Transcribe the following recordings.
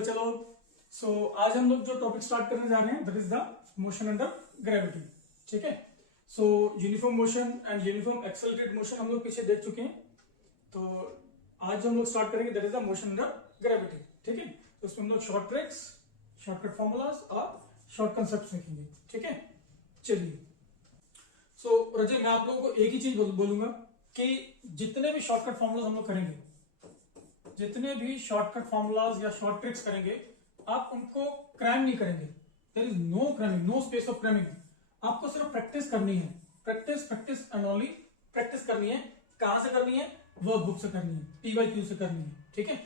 Hello चलो। आज हम लोग जो टॉपिक स्टार्ट करने जा रहे हैं that is the motion under gravity. ठीक है। Uniform motion and uniform accelerated motion हम लोग पीछे देख चुके हैं। तो आज हम लोग स्टार्ट करेंगे that is the motion under gravity. ठीक है। तो उसमें हम लोग शॉर्ट ट्रिक्स, शॉर्टकट फॉर्मूलाज और शॉर्ट कंसेप्ट सीखेंगे। ठीक है। चलिए रजय, मैं आप लोगों को एक ही चीज बोलूंगा कि जितने भी शॉर्टकट फॉर्मूलाज हम लोग करेंगे, जितने भी शॉर्टकट फॉर्मूलाज या शॉर्ट ट्रिक्स करेंगे, आप उनको क्रैम नहीं करेंगे। There is no cramming, no space of cramming. आपको सिर्फ प्रैक्टिस करनी है। Practice practice and only practice करनी है। कहां से करनी है? वर्क बुक से करनी है, PYQ से करनी है। ठीक है।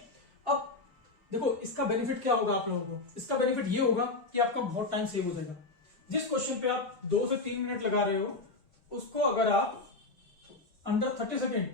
अब देखो इसका बेनिफिट क्या होगा आप लोगों को। इसका बेनिफिट ये होगा कि आपका बहुत टाइम सेव हो जाएगा। जिस क्वेश्चन पे आप 2 से 3 मिनट लगा रहे हो, उसको अगर आप अंडर 30 सेकेंड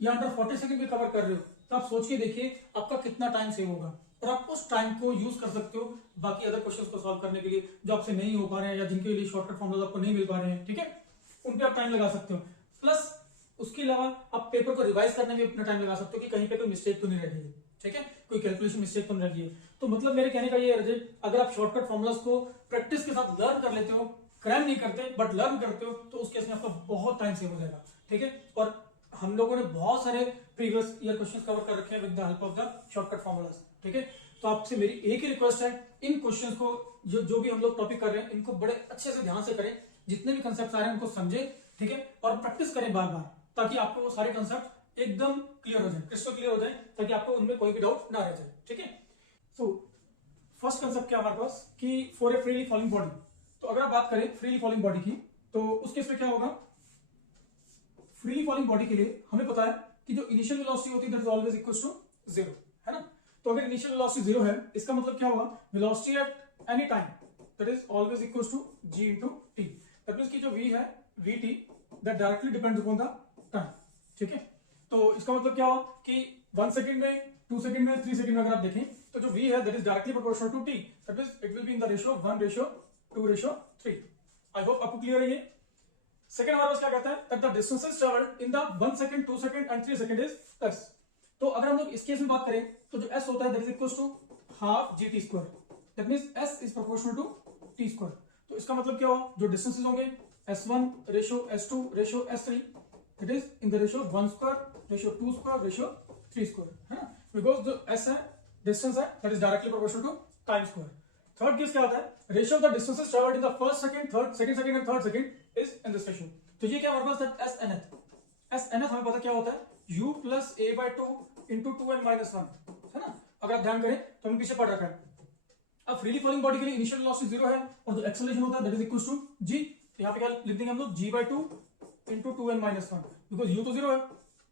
या अंडर 40 सेकेंड भी कवर कर रहे हो, तो आप सोच के देखिए आपका कितना टाइम सेव होगा। और आप उस टाइम को यूज कर सकते हो बाकी अदर क्वेश्चंस को सॉल्व करने के लिए जो आपसे नहीं हो पा रहे हैं या जिनके लिए शॉर्टकट फॉर्मूला आपको नहीं मिल पा रहे हैं। ठीक है। उन पे आप टाइम लगा सकते हो। प्लस उसके अलावा आप पेपर को रिवाइज करने में अपना टाइम लगा सकते हो कि कहीं पे कोई मिस्टेक तो नहीं रह गई है। ठीक है। कोई कैलकुलेशन मिस्टेक तो नहीं रह गई है। तो मतलब मेरे कहने का ये है, अगर आप शॉर्टकट फॉर्मूलाज को प्रैक्टिस के साथ लर्न कर लेते हो, क्रैम नहीं करते बट लर्न करते हो, तो उस केस में आपका बहुत टाइम सेव हो जाएगा। ठीक है। और हम लोगों ने बहुत सारे प्रीवियस ईयर क्वेश्चंस कवर कर रखे हैं with the help of the shortcut formulas. ठीक है। तो आपसे मेरी एक ही रिक्वेस्ट है, इन क्वेश्चंस को जो भी हम लोग टॉपिक कर रहे हैं, इनको बड़े अच्छे से ध्यान से करें। जितने भी कंसेप्ट आ रहे हैं उनको समझें। ठीक है। और प्रैक्टिस करें बार बार, ताकि आपको वो सारे कंसेप्ट एकदम क्लियर हो जाए, क्रिस्टल क्लियर हो जाए, ताकि आपको उनमें कोई भी डाउट ना रह जाए। ठीक है। फर्स्ट कंसेप्ट क्या हमारे पास कि for a freely falling body. तो अगर आप बात करें फ्रीली फॉलिंग बॉडी की, तो उस केस में क्या होगा? फ्रीली फॉलिंग बॉडी के लिए हमें पता है कि जो इनिशियल वेलोसिटी होती है that is always equal to 0, है ना। तो अगर इनिशियल वेलोसिटी 0 है, इसका मतलब क्या होगा? Velocity at any time that is always equal to g into t। That means कि जो v है, vt, that directly depends upon the time. ठीक है। तो इसका मतलब क्या हुआ कि 1 सेकंड में, 2 सेकंड में, 3 सेकंड में अगर आप देखें तो जो v है that is directly proportional to t। That means it will be in the ratio 1:2:3। I hope आपको क्लियर है ये। सेकंड हमारे पास क्या कहता है? That the distances travelled in the 1 second, 2 second and 3 second is s। तो अगर हम लोग इस केस में बात करें तो जो s होता है that is equal to half gt square. That means s is proportional to t square. तो इसका मतलब क्या हुआ? जो डिस्टेंसेस होंगे s1 ratio s2 ratio s3 that is in the ratio 1 square ratio 2 square ratio 3 square, है ना। Because जो s है, डिस्टेंस है, that is directly proportional to time square. Third case क्या होता है? Ratio of the distances travelled in the first second, third second and third second is in this ratio. तो ये क्या हमारे पास है? SNF हमें पता क्या होता है? u plus a/2 into 2n-1, है ना। अगर आप ध्यान करें तो हमने पीछे पढ़ रखा है। अब फ्रीली फॉलिंग बॉडी के लिए इनिशियल वेलोसिटी 0 है और जो एक्सेलरेशन होता है that is equal to g। तो यहाँ पे क्या लिख देंगे हम लोग? g/2 into 2n-1, because u तो 0 है।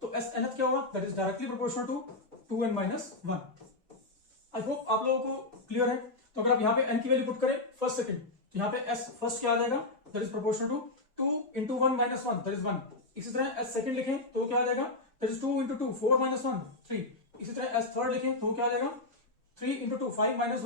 तो SNF क्या होगा? That is directly proportional to 2n-1। I hope आप लोगों को क्लियर है। तो अगर आप यहाँ पे n की वैल्यू पुट करें फर्स्ट सेकंड, तो यहाँ पे s फर्स्ट क्या आ जाएगा? That is proportional to 2 into 1 - 1 that is 1। इसी तरह s सेकंड लिखें तो क्या आ जाएगा? That is 2 into 2 4 - 1 3। इसी तरह s थर्ड लिखें तो क्या आ जाएगा? 3 into 2 5 - 1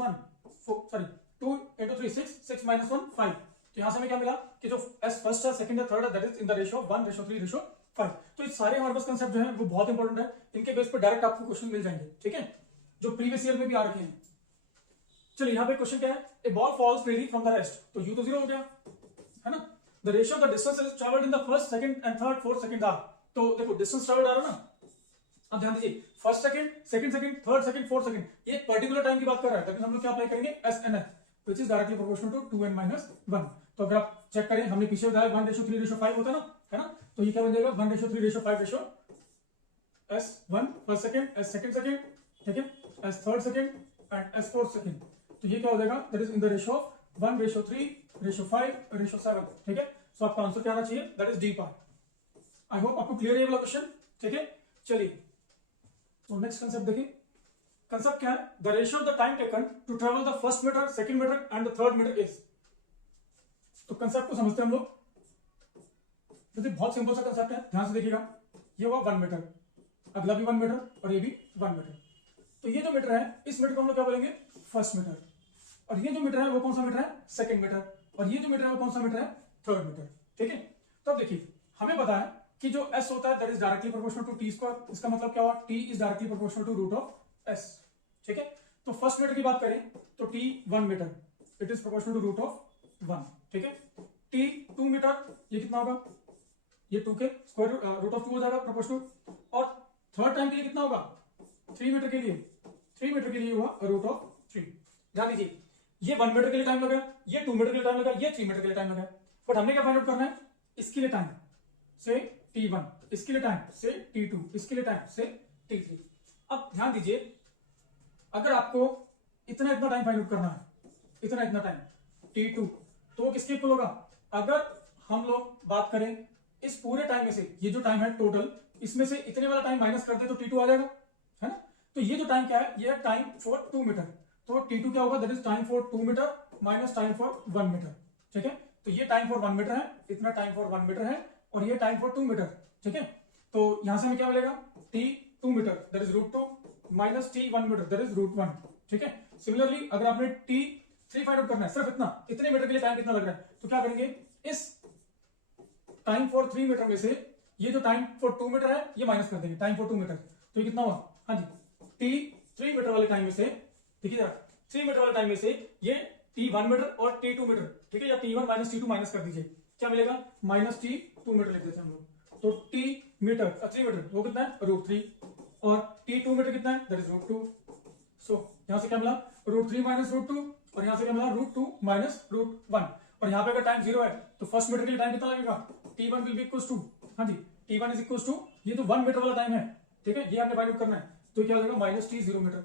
सॉरी 2 into 3 6 6 - 1 5। तो यहां से हमें क्या मिला कि जो s फर्स्ट है, सेकंड है, थर्ड है, that is in the ratio 1:3:5। तो ये सारे हमारे पास कंसेप्ट जो है वो बहुत इंपॉर्टेंट है। इनके बेस पर डायरेक्ट आपको क्वेश्चन मिल जाएंगे। ठीक है। जो प्रीवियस ईयर में भी आ रखे हैं। चलिए यहाँ पे क्वेश्चन क्या है? A ball falls freely from the rest. तो u तो 0 हो गया, है ना। The ratio of the distance travelled in the first second and third fourth second are. तो देखो डिस्टेंस ट्रैवल्ड आ रहा है ना। अब ध्यान दीजिए, first second, second second, third second, fourth second, ये एक पर्टिकुलर टाइम की बात कर रहा है। तभी हम लोग क्या अप्लाई करेंगे? SNF which is directly proportional to 2n-1। तो अगर आप चेक करें, हमने पीछे बताया 1:3:5 होता है ना, है ना। तो ये क्या बन जाएगा? 1:3:5 S1 first second, S second second, ठीक है, S third second and S fourth second. तो ये क्या हो जाएगा? That is in the ratio 1:3:5:7। ठीक है। सो आपका आंसर क्या आना चाहिए? That is D part. I hope आपको क्लियर है ये वाला क्वेश्चन। ठीक है। चलिए तो नेक्स्ट कंसेप्ट देखिए। कंसेप्ट क्या है? The ratio of the time taken to travel the first metre, second metre and the third metre is. तो कंसेप्ट को समझते हैं हम लोग। तो बहुत सिंपल सा कंसेप्ट है, ध्यान से देखिएगा। ये हुआ 1 मीटर, अगला भी 1 मीटर और ये भी 1 मीटर। तो ये जो मीटर है, इस मीटर को हम लोग क्या बोलेंगे? First metre. और ये जो मीटर है वो कौन सा मीटर है? Second metre. और ये जो मीटर है वो कौन सा मीटर है? Third metre. ठीक है। तो अब देखिए, हमें पता है कि जो s होता है that is directly proportional to t square. इसका मतलब क्या हुआ? t is directly proportional to root of s। ठीक है। तो फर्स्ट मीटर की बात करें तो t 1 metre, it is proportional to root of 1, ठीक है। टी 2 मीटर, ये कितना होगा, ये 2 के स्क्वायर रूट ऑफ 2 हो जाएगा प्रोपोर्शनल। और थर्ड टाइम के लिए कितना होगा, 3 मीटर के लिए, 3 मीटर के लिए हुआ रूट ऑफ 3। ध्यान दीजिए, ये 1 मीटर के लिए टाइम लगा, ये 2 मीटर के लिए टाइम लगा, ये 3 मीटर के लिए टाइम लगा, बट हमने क्या फाइंड आउट करना है, इसके लिए टाइम से t1, इसके लिए टाइम से t2, इसके लिए टाइम से t3। अब ध्यान दीजिए, अगर आपको इतना इतना टाइम फाइंड आउट करना है, इतना इतना टाइम t2, तो वो किसके इक्वल होगा, अगर हम लोग बात करें इस पूरे टाइम में से, ये जो टाइम है टोटल, इसमें से इतने वाला टाइम माइनस कर दे तो t2 आ जाएगा, है ना। तो ये जो टाइम क्या है, ये है टाइम फॉर 2 मीटर, तो t2 क्या होगा, that is time for 2 metre minus time for 1 metre, ठीक है। तो ये टाइम फॉर 1 मीटर है, इतना टाइम फॉर 1 मीटर है, और ये टाइम फॉर 2 मीटर, ठीक है। तो यहां से हमें क्या मिलेगा, t 2 metre that is root 2 minus t 1 metre that is root 1, ठीक है। सिमिलरली अगर आपने t 3 फाइंड आउट करना है, सिर्फ इतने मीटर के लिए टाइम कितना लग रहा है, तो क्या करेंगे, इस टाइम फॉर 3 मीटर में से ये जो टाइम फॉर 2 मीटर है ये माइनस कर देंगे, टाइम फॉर 2 मीटर, तो ये कितना हुआ, हाँ जी, t 3 मीटर वाले टाइम में से, देखिए जरा, 3 मीटर वाले टाइम में से ये t 1 मीटर और t 2 मीटर, ठीक है, या t 1 माइनस t2 माइनस कर दीजिए, क्या मिलेगा, माइनस t 2 मीटर लिख देते हैं हम लोग। तो t मीटर 3 मीटर वो कितना है, रूट 3, और t 2 मीटर कितना है, दैट इज रूट 2। सो यहां से क्या मिला, रूट 3 माइनस रूट 2, और यहां से क्या मिला, रूट 2 माइनस रूट 1। और यहाँ पे अगर टाइम 0 है तो फर्स्ट मीटर के लिए टाइम कितना लगेगा, t1 will be equals to, हाँ जी, t1 इज इक्वल्स टू, ये तो 1 मीटर वाला टाइम है, ठीक है, ये आपने फाइंड आउट करना है, तो क्या हो जाएगा, माइनस t 0 मीटर,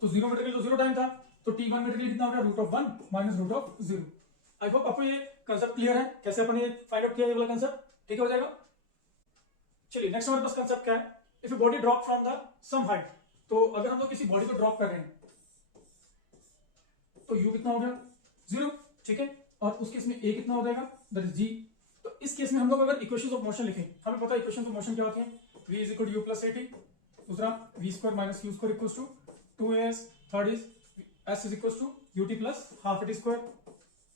तो 0 मीटर के लिए तो 0 टाइम था, तो t1 मीटर के लिए कितना हो गया, root of 1 minus root of 0। I hope आपको ये कंसेप्ट क्लियर है, कैसे अपन ये फाइंड आउट किया ये वाला कंसेप्ट, ठीक हो जाएगा। चलिए नेक्स्ट हमारे पास कंसेप्ट क्या है, if a body drop from the some height, तो अगर हम लोग किसी बॉडी को ड्रॉप कर रहे हैं तो u कितना हो गया, 0, ठीक है, और उस केस में a कितना हो जाएगा, दैट इज g। तो इस केस में हम लोग अगर इक्वेशंस ऑफ मोशन लिखें, हमें पता है इक्वेशंस ऑफ मोशन क्या होती है, v is equal to u plus at, दूसरा v square minus q square equals to 2as, third is s is equals to ut plus half at square,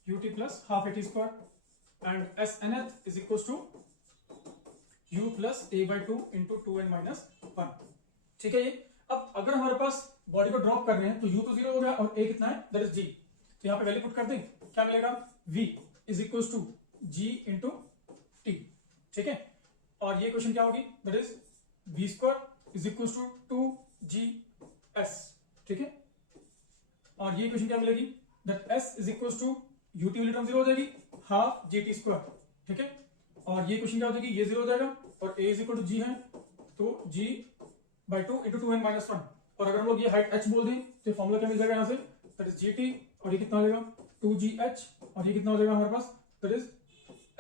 ut plus half at square, and s nth is equals to u plus a by 2 into 2n minus 1, ठीक है। ये अब अगर हमारे पास body को drop कर रहे हैं तो u तो 0 हो गया और a कितना है, दैट इज g, तो यहाँ पे वैल्यू पुट कर दें, क्या मिलेगा, v is equals to g into t, ठीक है। और ये क्वेश्चन क्या होगी, that is v square is equals to 2gs, ठीक है। और ये क्वेश्चन क्या मिलेगी, that s is equals to ut वाली टर्म 0 हो जाएगी, हाफ gt स्क्वायर, ठीक है। और ये क्वेश्चन क्या हो जाएगी, ये 0 हो जाएगा, और a is equal to g है, तो g by 2 into 2n minus 1, और अगर हम लोग ये हाइट h बोल दें तो फॉर्मूला क्या मिल जाएगा यहाँ से, दैट इज gt, और ये कितना हो जाएगा 2gh, और ये कितना हो जाएगा हमारे पास, that is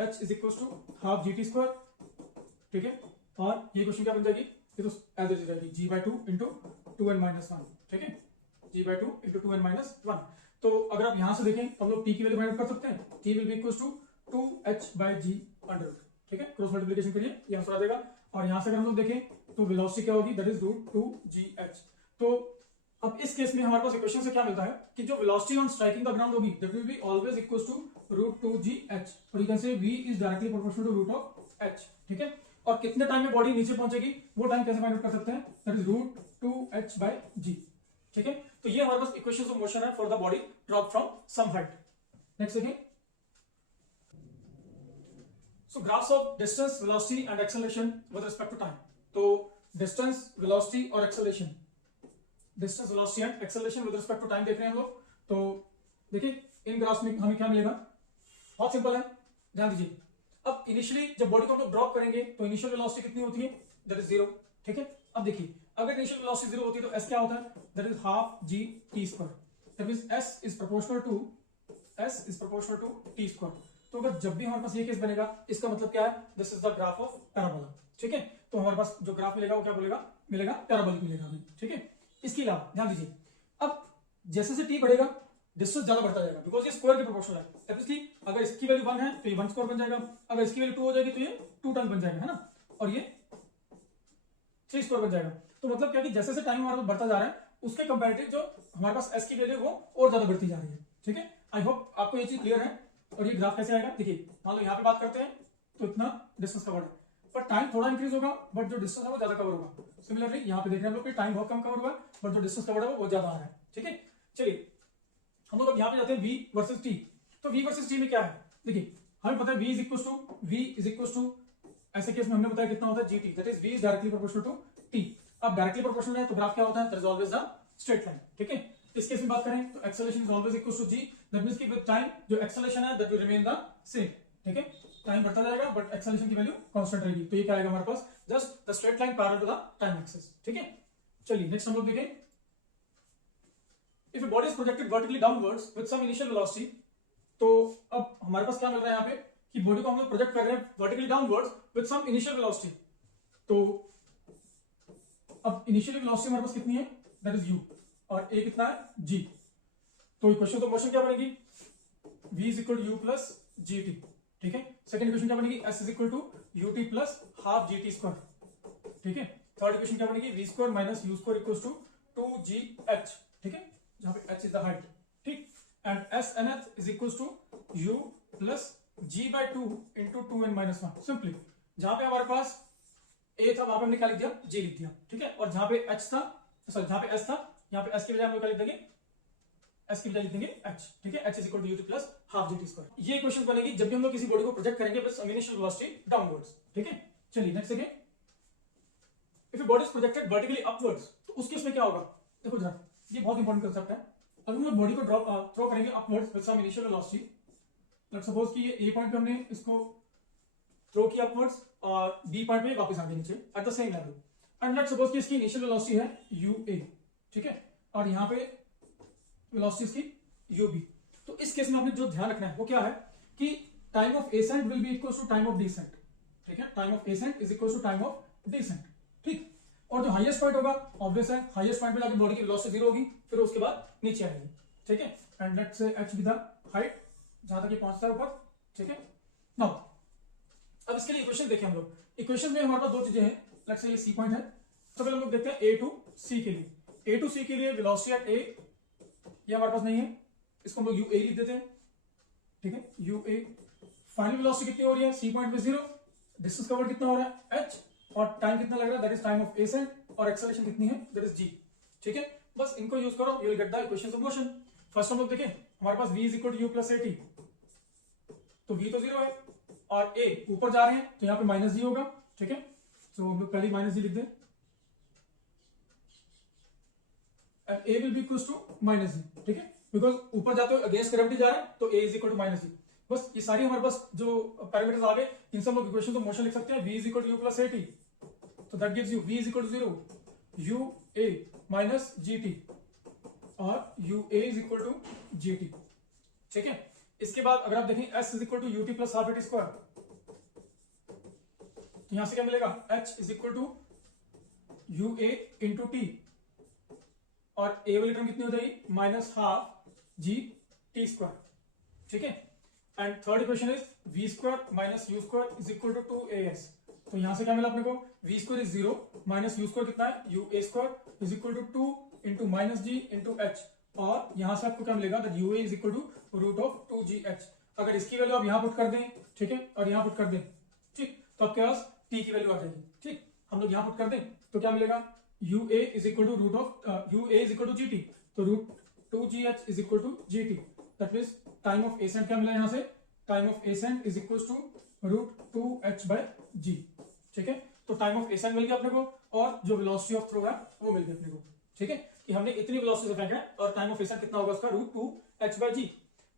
h is equals to half gt square, ठीक है। और ये क्वेश्चन क्या बन जाएगी, ये तो एज इट इज रहेगी g by 2 into 2n minus 1, ठीक है, g by 2 into 2n minus 1। तो अगर आप यहाँ से देखें तो हम लोग t की वैल्यू फाइंड आउट कर सकते हैं, t will be equals to 2h by g under, ठीक है, क्रॉस मल्टीप्लिकेशन करिए ये आंसर आ जाएगा। और यहाँ से अगर हम लोग देखें तो वेलोसिटी क्या होगी, दैट इज रूट 2gh। तो अब इस केस में हमारे पास इक्वेशन से क्या मिलता है कि जो velocity on striking the ground होगी that will be always equals to root 2gh, और you can say v is directly proportional to root of h, ठीक है। और कितने टाइम में बॉडी नीचे पहुंचेगी वो टाइम कैसे फाइंड आउट कर सकते हैं, that is root 2h by g, ठीक है। तो ये हमारे पास इक्वेशंस ऑफ मोशन है for the body drop from some height. Next देखिए, so graphs of distance, velocity and acceleration with respect to time। तो distance, velocity और acceleration, distance, velocity and acceleration with respect to time देख रहे हैं हम लोग। तो देखिए इन ग्राफ्स में हमें क्या मिलेगा, बहुत सिंपल है, ध्यान दीजिए। अब इनिशियली जब बॉडी को हम लोग ड्रॉप करेंगे तो इनिशियल वेलोसिटी कितनी होती है, दैट इज 0, ठीक है। अब देखिए अगर इनिशियल वेलोसिटी 0 होती है तो s क्या होता है, that is half g t square, that means s is proportional to t square. तो अगर जब भी हमारे पास ये केस बनेगा इसका मतलब क्या है, this is the graph of parabola, ठीक है। तो हमारे पास जो ग्राफ मिलेगा वो क्या बोलेगा, मिलेगा पैराबोलिक मिलेगा हमें, ठीक है। इसके अलावा ध्यान दीजिए, अब जैसे से t बढ़ेगा डिस्टेंस ज्यादा बढ़ता जाएगा, बिकॉज ये स्क्वायर के प्रोपोर्शनल है। ऑब्वियसली अगर इसकी वैल्यू 1 है तो ये 1 स्क्वायर बन जाएगा, अगर इसकी वैल्यू 2 हो जाएगी तो ये 2 टाइम बन जाएगा, है ना, और ये 3 स्क्वायर बन जाएगा। तो मतलब क्या कि जैसे जैसे टाइम हमारा बढ़ता जा रहा है उसके कंपैरेटिव जो हमारे पास s की वैल्यू वो और ज्यादा बढ़ती जा रही है, ठीक है। आई होप आपको ये चीज क्लियर है। और ये ग्राफ कैसे आएगा, देखिए मान लो यहाँ पे बात करते हैं तो इतना डिस्टेंस कवर है, पर टाइम थोड़ा इंक्रीज होगा बट जो डिस्टेंस है वो ज्यादा कवर होगा। सिमिलरली यहाँ पे देख रहे हैं हम लोग टाइम बहुत कम कवर हुआ है बट जो डिस्टेंस कवर है वो बहुत ज्यादा आ रहा है, ठीक है, चलिए हम लोग अब यहाँ पे जाते हैं v वर्सेस t। तो v वर्सेस t में क्या है, देखिए हमें पता है v इज इक्वल टू ऐसे केस में हमने बताया कितना होता है gt, that is v is directly proportional to t। अब डायरेक्टली प्रोपोर्शनल है तो ग्राफ क्या होता है, there is always a straight line, ठीक है। इस केस में बात करें तो acceleration is always equal to g, that means कि विद टाइम जो एक्सेलरेशन है that will remain the same, ठीक है। टाइम बढ़ता जाएगा बट एक्सेलरेशन की वैल्यू कांस्टेंट रहेगी, तो ये क्या आएगा हमारे पास, just the straight line parallel to the time axis, ठीक है। चलिए नेक्स्ट हम लोग देखें, if a body is projected vertically downwards with some initial velocity, तो अब हमारे पास क्या मिल रहा है यहाँ पे कि बॉडी को हम लोग प्रोजेक्ट कर रहे हैं vertically downwards with some initial velocity. तो अब इनिशियल वेलोसिटी हमारे पास कितनी है, दैट इज u, और a कितना है g। तो इक्वेशन तो मोशन क्या बनेगी, v is equal to u plus gt, ठीक है। सेकंड इक्वेशन क्या बनेगी, s is equal to ut plus half gt square, ठीक है। थर्ड इक्वेशन क्या बनेगी, v square minus u square equals to 2gh, ठीक है, जहां पे h इज द हाइट, ठीक। And s nth is equals to u प्लस g by 2 into 2n minus 1, simply जहां पे हमारे पास a था वहां पे हमने क्या लिख दिया, g लिख दिया, ठीक है। और जहां पे h था, सॉरी जहां पे s था, यहाँ पे s की बजाय हम लोग क्या लिख देंगे, s की बजाय लिख देंगे h, ठीक है। h is equal to ut plus half gt square. ये इक्वेशन बनेगी जब भी हम लोग किसी बॉडी को प्रोजेक्ट करेंगे with some initial velocity downwards, ठीक है। चलिए नेक्स्ट देखें, if a body is projected vertically upwards, तो उस केस में क्या होगा, देखो जरा ये बहुत इंपॉर्टेंट कांसेप्ट है। अगर हम लोग बॉडी को थ्रो करेंगे upwards with some initial velocity, let's suppose कि ये a पॉइंट पे हमने इसको थ्रो किया अपवर्ड्स और b पॉइंट पे वापस आ गया नीचे eight the same level, and let's suppose कि इसकी इनिशियल वेलोसिटी है ua, ठीक है, और यहाँ पे वेलोसिटी इसकी ub। तो इस केस में आपने जो ध्यान रखना है वो क्या है कि time of ascent will be equal to time of descent, ठीक है। Time of ascent is equal to time of descent, ठीक। और जो हाईएस्ट पॉइंट होगा ऑब्वियस है, हाईएस्ट पॉइंट पे जाके बॉडी की वेलोसिटी 0 होगी, फिर उसके बाद नीचे आएगी, ठीक है। And let's say h be the height जहां तक ये पहुंचता है ऊपर, ठीक है। नाउ अब इसके लिए इक्वेशन देखें हम लोग, इक्वेशन में हमारे पास दो चीजें हैं, लेट्स से ये सी पॉइंट है, तो पहले हम लोग देखते हैं a टू c के लिए। a टू c के लिए वेलोसिटी एट a ये हमारे पास नहीं है, इसको हम लोग ua लिख देते हैं, ठीक है, ua। फाइनल वेलोसिटी कितनी हो रही है, c पॉइंट पे 0, डिस्टेंस कवर्ड कितना हो रहा है h, और टाइम कितना लग रहा है, that is time of accent, और एक्सेलरेशन कितनी है, दैट इज g, ठीक है। बस इनको यूज करो, you will get the equations of motion. First हम लोग देखें, हमारे पास v is equal to u plus at, तो v तो 0 है और a ऊपर जा रहे हैं तो यहाँ पे माइनस जी होगा, ठीक है। तो हम लोग पहले माइनस जी लिख दें, and a will be equals to minus g, ठीक है, बिकॉज ऊपर जाते हुए अगेंस्ट ग्रेविटी जा रहे हैं तो a is equal to minus g. बस ये सारी हमारे पास जो पैरामीटर्स आ गए, इन सब लोग इक्वेशन ऑफ मोशन लिख सकते हैं, v is equal to u plus at, तो that gives you v is equal to 0 u a minus gt, और u a is equal to gt, ठीक है। इसके बाद अगर आप देखें s is equal to ut plus half at square, तो यहां से क्या मिलेगा, h is equal to ua into t, और a वाली टर्म कितनी हो जाएगी, minus half g t square, ठीक है। And third equation is v square minus u square is equal to 2as, तो यहां से क्या मिला अपने को, v square is 0 minus u square कितना है, ua square is equal to 2 into minus g into h, और यहां से आपको क्या मिलेगा, that ua is equal to root of 2gh। अगर इसकी वैल्यू आप यहां पुट कर दें, ठीक है, और यहां पुट कर दें, ठीक, तो आपके पास t की वैल्यू आ जाएगी, ठीक। हम लोग यहां पुट कर दें तो क्या मिलेगा, ua is equal to root of ua is equal to gt, तो root 2gh is equal to gt, that means time of ascent क्या मिला यहां से, time of ascent is equal to root 2h by g, ठीक है। तो time of accent मिल गया अपने को, और जो वेलोसिटी ऑफ थ्रो है वो मिल गया अपने को, ठीक है, कि हमने इतनी वेलोसिटी से फेंका है, और टाइम ऑफ एसेंट कितना होगा उसका, रूट 2h बाय g।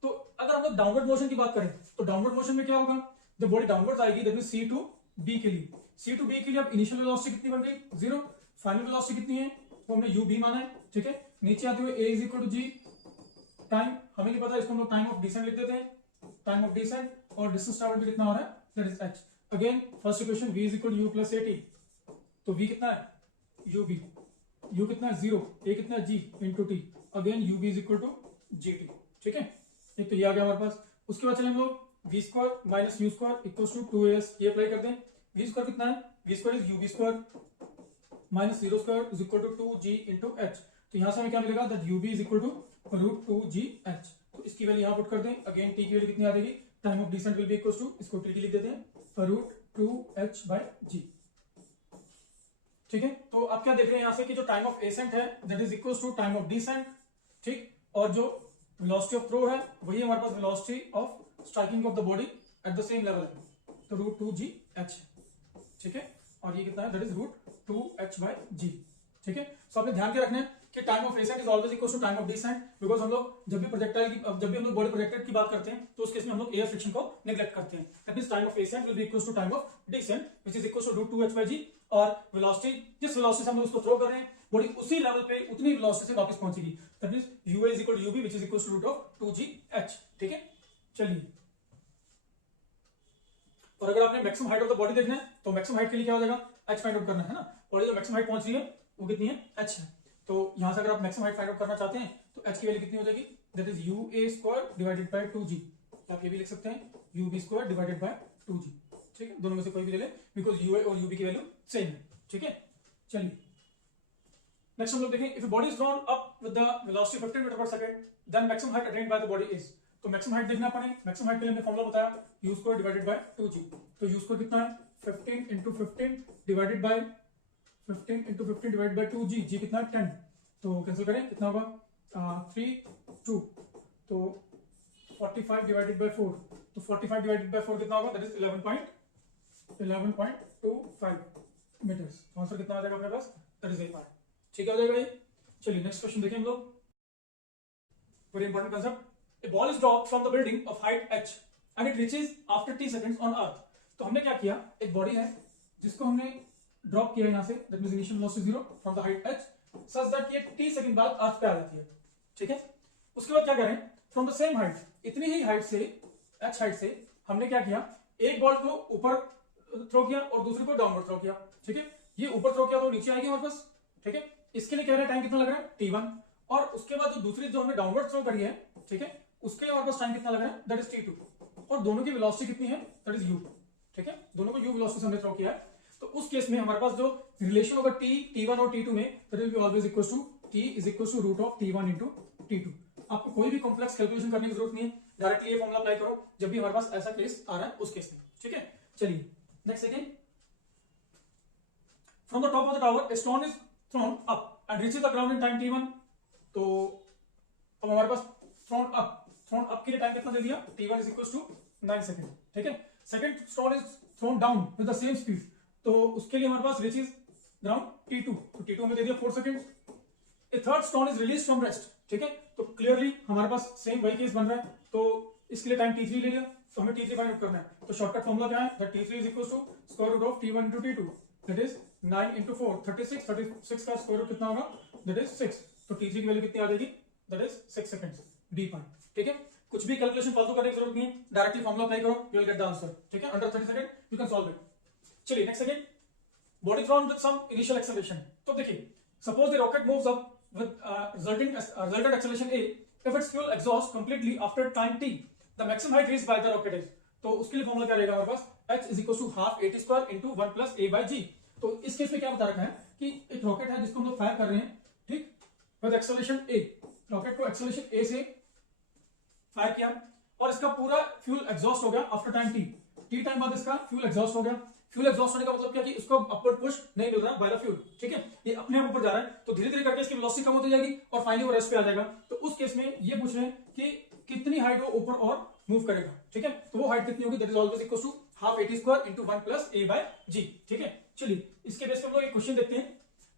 तो अगर हम लोग डाउनवर्ड मोशन की बात करें तो डाउनवर्ड मोशन में क्या होगा, जब बॉडी डाउनवर्ड आएगी, that means c to b के लिए, c टू b के लिए अब इनिशियल वेलोसिटी कितनी बन गई, 0, फाइनल वेलोसिटी कितनी है, तो हमने u माना है, ठीक है। नीचे आते हुए a is equal to g, time हमें नहीं पता, इसको हम लोग टाइम ऑफ डिसेंट लिख देते हैं, टाइम ऑफ डिसेंट, और डिस्टेंस ट्रैवल भी कितना हो रहा है, that is h। Again first equation v is equal to u plus at, तो v कितना है, ub, u कितना है 0, a कितना है g into t, again ub is equal to gt, ठीक है। एक तो ये आ गया हमारे पास। उसके बाद चले हम लोग v square minus u square equals to 2as, ये अप्लाई करते हैं। v स्क्वायर कितना है, v square is ub square minus 0 square is equal to 2g into h, तो यहां से हमें क्या मिलेगा, that ub is equal to root 2gh, तो इसकी वैल्यू यहां पुट कर दें, अगेन t की वैल्यू कितनी आ जाएगी, time of descent will be equals to, इसको t लिख देते हैं, रूट 2h बाय g, ठीक है। तो आप क्या देख रहे हैं यहां से कि जो टाइम ऑफ एसेंट है that is equals to time of descent ठीक, और जो वेलोसिटी ऑफ थ्रो है वही हमारे पास velocity of striking of the body at the same level है, तो रूट 2gh, ठीक है, और ये कितना है, दैट इज रूट 2h/g, ठीक है। सो आपने ध्यान के रखना है कि time of ascent is always equal to time of descent, because हम लोग जब भी प्रोजेक्टाइल की, जब भी हम लोग बॉडी प्रोजेक्टेड की बात करते हैं तो उस केस में हम लोग एयर फ्रिक्शन को नेग्लेक्ट करते हैं। That means time of ascent will be equal to time of descent which is equal to root 2h/g, और वेलोसिटी जिस वेलोसिटी से हम लोग उसको थ्रो कर रहे हैं बॉडी उसी लेवल पे उतनी वेलोसिटी से वापस पहुंचेगी। That means ua is equal to ub which is equal to root of 2gh, ठीक है। चलिए, और अगर आपने maximum height of the body देखना है तो मैक्सिमम हाइट के लिए क्या हो जाएगा, h फाइंड आउट करना है ना। बॉडी जो मैक्सिमम हाइट पहुंच रही है वो कितनी है, h है। तो यहां से अगर आप मैक्सिमम हाइट फाइंड आउट करना चाहते हैं तो h की वैल्यू कितनी हो जाएगी, that is ua² divided by 2g। आप ये भी लिख सकते हैं ub² डिवाइडेड बाय 2g, ठीक है, दोनों में से कोई भी ले ले, बिकॉज ua और ub की वैल्यू सेम है, ठीक है। चलिए नेक्स्ट हम लोग देखें, if body is drawn up with the velocity 15 metre पर second then maximum height attained by the body is. तो मैक्सिमम हाइट देखना पड़े, मैक्सिमम हाइट के लिए हमने फॉर्मूला बताया u² डिवाइडेड बाय 2g। तो u² कितना है, 15 into 15 divided by 15 into 15 divided by 2g, g कितना है 10, तो कैंसिल करें कितना होगा 3 2, तो 45 डिवाइडेड बाय 4, तो 45 डिवाइडेड बाय 4 कितना होगा, दैट इज 11.25 मीटर्स। तो आंसर कितना आ जाएगा अपने पास, दैट इज 8 पार्ट, ठीक है, हो जाएगा ये। चलिए नेक्स्ट क्वेश्चन देखें हम लोग, very important concept. A ball is dropped from the building of height h and it reaches after t seconds on earth। तो हमने क्या किया, एक बॉडी है जिसको हमने ड्रॉप किया यहाँ से, that means initial velocity 0 from the height h such that ये t सेकंड बाद अर्थ पे आ जाती है, ठीक है। उसके बाद क्या करें, फ्रॉम द सेम हाइट, इतनी ही हाइट से h हाइट से हमने क्या किया, एक बॉल को ऊपर थ्रो किया और दूसरे को डाउनवर्ड थ्रो किया, ठीक है। ये ऊपर थ्रो किया तो नीचे आएगी हमारे पास, ठीक है। इसके लिए कह रहे हैं टाइम कितना लग रहा है, t1, और उसके बाद जो दूसरी जो हमने डाउनवर्ड थ्रो करी है, ठीक है, उसके लिए हमारे पास टाइम कितना लग रहा है, दैट इज t2, और दोनों की वेलोसिटी कितनी है, दैट इज u, ठीक है, दोनों को u वेलोसिटी से हमने थ्रो किया है। तो उस केस में हमारे पास जो रिलेशन होगा t1 और t2 में, that will be always equal to t is equal to root of t1 into t2। आपको कोई भी कॉम्प्लेक्स कैलकुलेशन करने की जरूरत नहीं है, डायरेक्टली ये फॉर्मूला अप्लाई करो जब भी हमारे पास ऐसा केस आ रहा है उस केस में, ठीक है। चलिए next second, from the top of the tower a stone is throne up and reaches the ground in time t1। तो अब हमारे पास थ्रोन अप के लिए टाइम कितना दे दिया, t1 is equal to 9 second, ठीक है। Second stone is throne down with the same speed, तो उसके लिए हमारे पास रीचेस ग्राउंड t2, तो t2 हमें दे दिया 4 second. A third stone is release from rest, ठीक है, तो क्लियरली हमारे पास सेम वही केस बन रहा है, तो इसके लिए टाइम t3 ले लिया, तो हमें t3 फाइंड आउट करना है। तो शॉर्टकट फॉर्मूला क्या है, that t3 is equal to square root of t1 into t2, that is 9 into 4 36 का स्क्वायर रूट कितना होगा, दैट इज 6, तो t3 की वैल्यू कितनी आ जाएगी, that is 6 seconds, D point, ठीक है। कुछ भी कैलकुलेशन फालतू करने की जरूरत नहीं है, डायरेक्टली फॉर्मूला अप्लाई करो, you will get the answer, ठीक है, under 30 second you can solve it. चलिए next second, body thrown with some initial acceleration. तो देखिए, suppose the rocket moves up with resultant acceleration a if its fuel exhausts completely after time t, the maximum height reached by the rocket is। तो उसके लिए formula क्या रहेगा हमारे पास, h is equal to half at square into 1 plus a by g। तो इस case में क्या बता रखा है कि एक रॉकेट है जिसको हम लोग फायर कर रहे हैं, ठीक, विद एक्सेलरेशन a, रॉकेट को एक्सेलरेशन a से फायर किया और इसका पूरा फ्यूल एग्जॉस्ट हो गया आफ्टर टाइम t टाइम बाद इसका फ्यूल एग्जॉस्ट हो गया। फ्यूल एग्जॉस्ट होने का मतलब क्या कि उसको अपवर्ड पुश नहीं मिल रहा बाय द फ्यूल, ठीक है, ये अपने आप ऊपर जा रहा है, तो धीरे धीरे करके इसकी वेलोसिटी कम होती जाएगी और फाइनली वो रेस्ट पे आ जाएगा। तो उस केस में ये पूछ रहे हैं कि कितनी हाइट वो ऊपर और मूव करेगा, ठीक है, तो वो हाइट कितनी होगी, that is always equal to half at square into 1 plus a by g, ठीक है। चलिए इसके बेस पे हम लोग एक क्वेश्चन देखते हैं,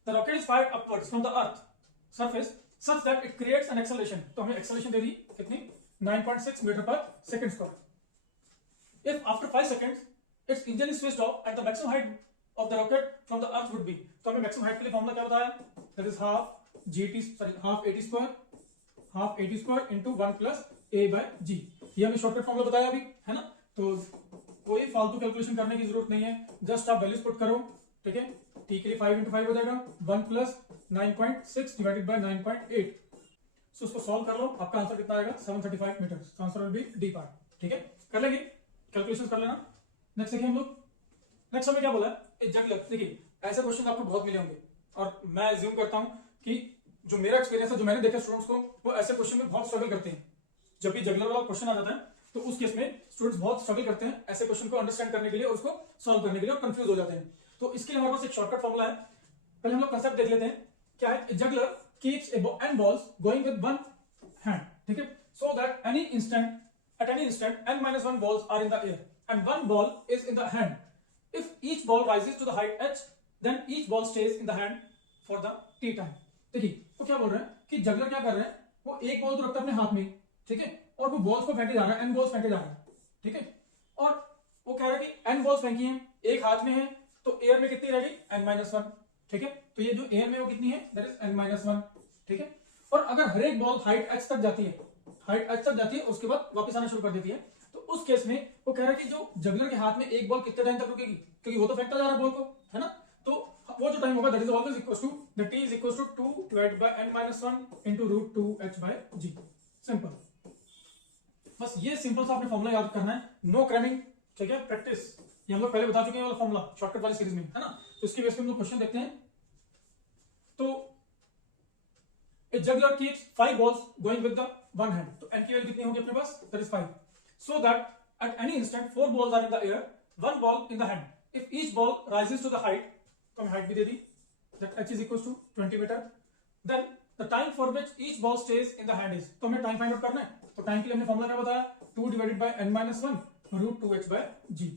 the rocket is fired upwards from the earth surface such that it creates an acceleration. तो हमें एक्सेलरेशन दे दी कितनी, 9.6 मीटर पर second square. If after 5 seconds its engine is switched off and the maximum height of the rocket from the earth would be। तो हमें maximum height के लिए formula क्या बताया, that is half at square into 1 plus a by g। ये हमें shortcut formula बताया अभी, है ना। तो कोई फालतू कैलकुलेशन करने की जरूरत नहीं है, जस्ट आप वैल्यूज पुट करो, ठीक है। t के लिए 5 into 5 हो जाएगा 1 plus 9.6 डिवाइडेड बाय 9.8। सो उसको सॉल्व कर लो, आपका आंसर कितना आएगा 735 मीटर। तो answer will be D part, ठीक है, कर लेंगे कैलकुलेशन कर लेना। नेक्स्ट देखिए हम लोग, नेक्स्ट हमें क्या बोला है, जगलर। देखिए ऐसे क्वेश्चन आपको बहुत मिले होंगे और मैं अज्यूम करता हूं कि जो मेरा एक्सपीरियंस है, जो मैंने देखा स्टूडेंट्स को, वो ऐसे क्वेश्चन में बहुत स्ट्रगल करते हैं। जब भी जगलर वाला क्वेश्चन आ जाता है तो उस केस में स्टूडेंट्स बहुत स्ट्रगल करते हैं ऐसे क्वेश्चन को अंडरस्टैंड करने के लिए और उसको सॉल्व करने के लिए, और कंफ्यूज हो जाते हैं। तो इसके लिए हमारे पास एक शॉर्टकट फॉर्मूला है। पहले हम लोग कंसेप्ट देख लेते हैं क्या है। Juggler keeps n balls going with one hand. ठीक है, so that at any instant n minus 1 balls are in the air and one ball is in the hand. If each ball rises to the height h, then each ball stays in the hand for the t time. देखिए वो क्या बोल रहे हैं कि juggler क्या कर रहे हैं, वो एक बॉल तो रखता है अपने हाथ में, ठीक है, और वो बॉल्स को फेंके जा रहा है, n बॉल्स फेंके जा रहा है, ठीक है, और वो कह रहा है कि n बॉल्स फेंकी हैं, एक हाथ में है, तो एयर में कितनी रहेगी n minus 1, ठीक है, तो ये जो एयर में वो कितनी है, दैट इज n minus 1, ठीक है, और अगर हर एक बॉल हाइट h तक जाती है, हाइट h तक जाती है, उसके बाद वापस आना शुरू कर देती है, तो उस केस में वो कह रहा है कि जो जगलर के हाथ में एक बॉल कितने टाइम तक रुकेगी, क्योंकि वो तो फेंकता जा रहा है बॉल को, है ना, तो वो जो टाइम होगा that is always equals to the t is equals to 2 divided by n minus 1 into root 2h by g. Simple, बस ये सिंपल सा आपने फॉर्मूला याद करना है, नो क्रैमिंग, ठीक है, प्रैक्टिस, ये हम लोग पहले बता चुके हैं वाला फॉर्मूला शॉर्टकट वाली सीरीज में, है ना, तो इसकी बेस पे हम लोग क्वेश्चन देखते हैं. तो A juggler keeps 5 balls going with the one hand. तो n की वैल्यू कितनी होगी अपने पास, that is 5. So that at any instant 4 balls are in the air, 1 ball in the hand. If each ball rises to the height, तो हमें height भी दे दी, that h is equals to 20 meter. Then the time for which each ball stays in the hand is, तो हमें time find out करना है, तो time के लिए हमने फॉर्मूला क्या बताया, 2 डिवाइडेड बाय n minus 1 रूट 2h बाय g,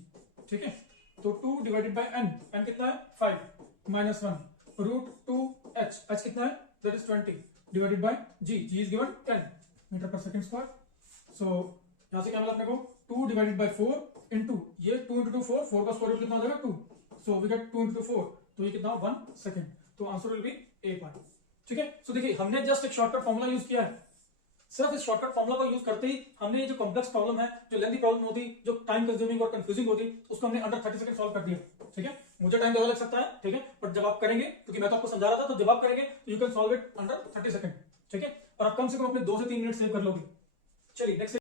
ठीक है, तो 2 डिवाइडेड बाय n कितना है 5 minus 1 रूट 2h, h कितना है, that is 20 divided by g is given 10 metre पर सेकंड स्क्वायर. सो यहां से क्या मिला अपने को, 2 डिवाइडेड बाय 4 इनटू ये 2 into 2 4, 4 का स्क्वायर रूट कितना हो जाएगा 2, सो वी गेट 2 into 4, तो ये कितना 1 सेकंड, तो answer will be A part. ठीक है, सो देखिए हमने जस्ट एक शॉर्टकट फॉर्मूला यूज किया है, सिर्फ इस शॉर्टकट फॉर्मूला को यूज करते ही हमने ये जो कॉम्प्लेक्स प्रॉब्लम है, जो लेंथी प्रॉब्लम होती, जो टाइम कंज्यूमिंग और कंफ्यूजिंग होती, उसको हमने अंडर 30 सेकंड सॉल्व कर दिया. ठीक है, मुझे टाइम ज्यादा लग सकता है, ठीक है, बट जब आप करेंगे, क्योंकि मैं तो आपको समझा रहा था, तो जब आप करेंगे तो you can solve it under 30 second. ठीक है, और आप कम से कम अपने 2 से 3 मिनट सेव कर लोगे. चलिए नेक्स्ट